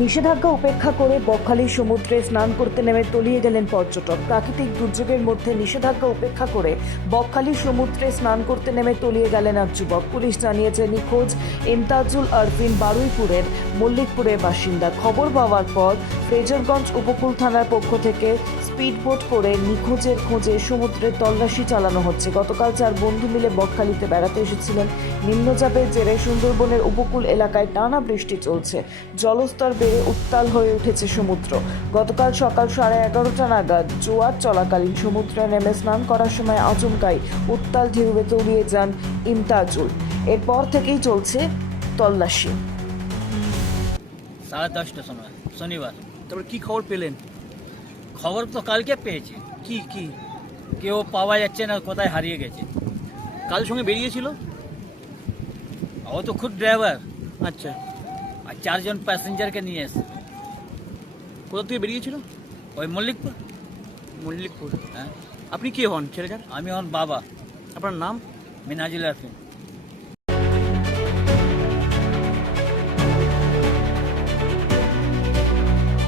নিষেধাজ্ঞা উপেক্ষা করে বকখালির সমুদ্রে স্নান করতে নেমে তলিয়ে গেলেন পর্যটক। প্রাকৃতিক দুর্যোগের মধ্যে নিষেধাজ্ঞা উপেক্ষা করে বকখালির সমুদ্রে স্নান করতে নেমে তলিয়ে গেলেন এক যুবক। পুলিশ জানিয়েছে নিখোঁজ ইমতাজুল আরফিন বারুইপুরের মল্লিকপুরের বাসিন্দা। খবর পাওয়ার পর ফ্রেজারগঞ্জ উপকূল থানার পক্ষ থেকে স্পিডবোট করে নিখোঁজের খোঁজে সমুদ্রে তল্লাশি চালানো হচ্ছে। গতকাল 4 বন্ধু মিলে বকখালিতে বেড়াতে এসেছিলেন। নিম্নচাপের জেরে সুন্দরবনের উপকূল এলাকায় টানা বৃষ্টি চলছে। জলস্তর বেড়ে উত্তাল হয়ে উঠেছে সমুদ্র। গতকাল সকাল 11:30 নাগাদ জোয়ার চলাকালীন সমুদ্রে নেমে স্নান করার সময় আচমকাই উত্তাল ঢেউয়ে তলিয়ে যান ইমতাজুল। এরপর থেকেই চলছে তল্লাশি। 10:30টার সময় শনিবার। তারপরে কি খবর পেলেন? খবর তো কালকে পেয়েছি, কি কি কেউ পাওয়া যাচ্ছে না, কোথায় হারিয়ে গেছে। কাজের সঙ্গে বেরিয়েছিল? ও তো খুব ড্রাইভার আচ্ছা, আর 4 জন প্যাসেঞ্জারকে নিয়ে এসে কোথা থেকে বেরিয়েছিল? ওই মল্লিকপুর। মল্লিকপুর। হ্যাঁ, আপনি কে হন ছেলেটার? আমি হন বাবা, আপনার নাম? মিনাজুল আরফিন।